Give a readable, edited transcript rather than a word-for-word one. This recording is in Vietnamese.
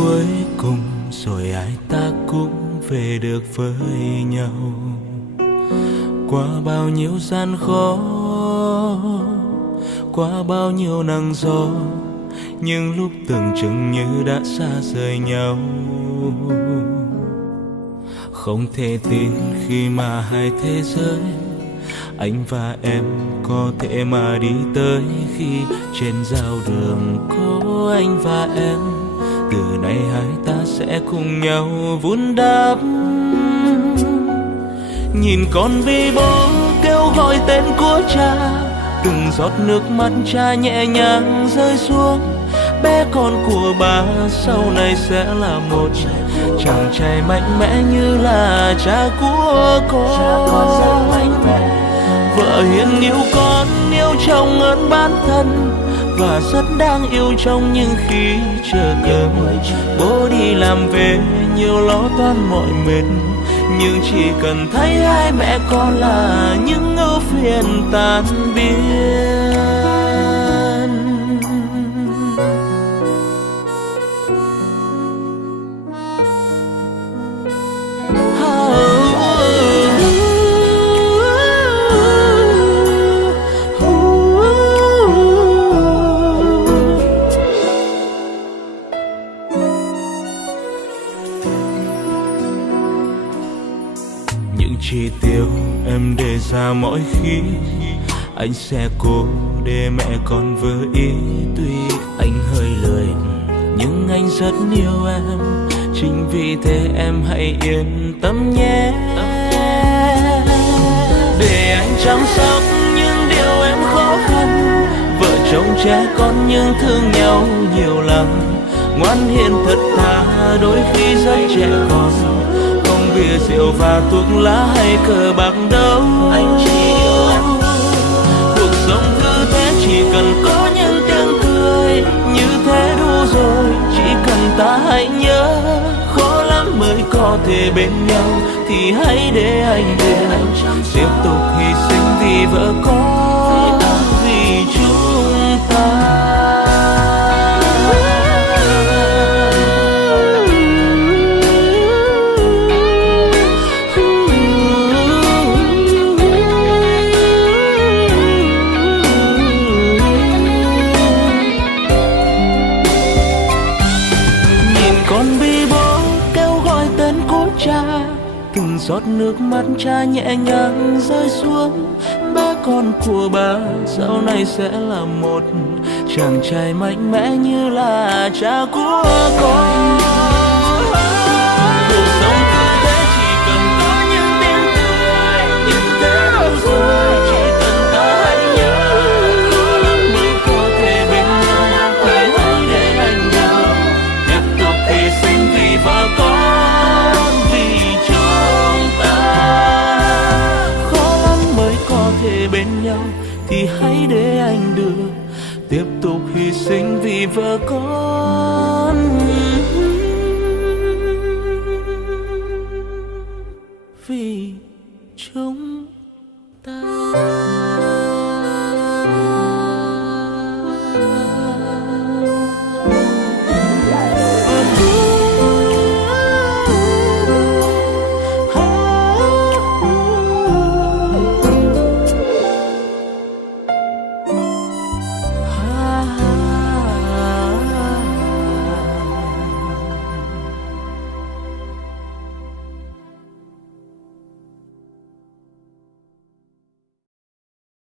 cuối cùng rồi ai ta cũng về được với nhau. Qua bao nhiêu gian khó, qua bao nhiêu nắng gió, những lúc tưởng chừng như đã xa rời nhau. Không thể tin khi mà hai thế giới, anh và em có thể mà đi tới, khi trên giao đường có anh và em. Từ nay hai ta sẽ cùng nhau vun đắp. Nhìn con bi bô kêu gọi tên của cha, từng giọt nước mắt cha nhẹ nhàng rơi xuống. Bé con của bà sau này sẽ là một chàng trai mạnh mẽ như là cha của con. Vợ hiền yêu con, yêu chồng hơn bản thân, và rất đáng yêu trong những khi chờ cơm. Bố đi làm về nhiều lo toan mọi mệt, nhưng chỉ cần thấy hai mẹ con là những ưu phiền tan biến. Chi tiêu em đề ra mỗi khi anh sẽ cố để mẹ con vừa ý. Tuy anh hơi lười nhưng anh rất yêu em, chính vì thế em hãy yên tâm nhé. Để anh chăm sóc những điều em khó khăn, vợ chồng trẻ con nhưng thương nhau nhiều lắm. Ngoan hiền thật thà đôi khi rất trẻ con, bia rượu và thuốc lá hay cờ bạc đâu. Anh chỉ yêu em. Cuộc sống cứ thế chỉ cần có những tiếng cười, như thế đủ rồi. Chỉ cần ta hãy nhớ, khó lắm mới có thể bên nhau, thì hãy để anh tiếp tục hy sinh vì vợ con, vì chúng ta. Từng giọt nước mắt cha nhẹ nhàng rơi xuống. Bé con của bà sau này sẽ là một chàng trai mạnh mẽ như là cha của con. Cuộc sống cứ thế chỉ cần có những tiếng cười, như thế đủ rồi. Chỉ cần ta hãy nhớ, khó lắm mới có thể bên nhau, thì hãy để anh nhau tiếp tục hy sinh vì vợ con. Bên nhau thì hãy để anh được tiếp tục hy sinh vì vợ con.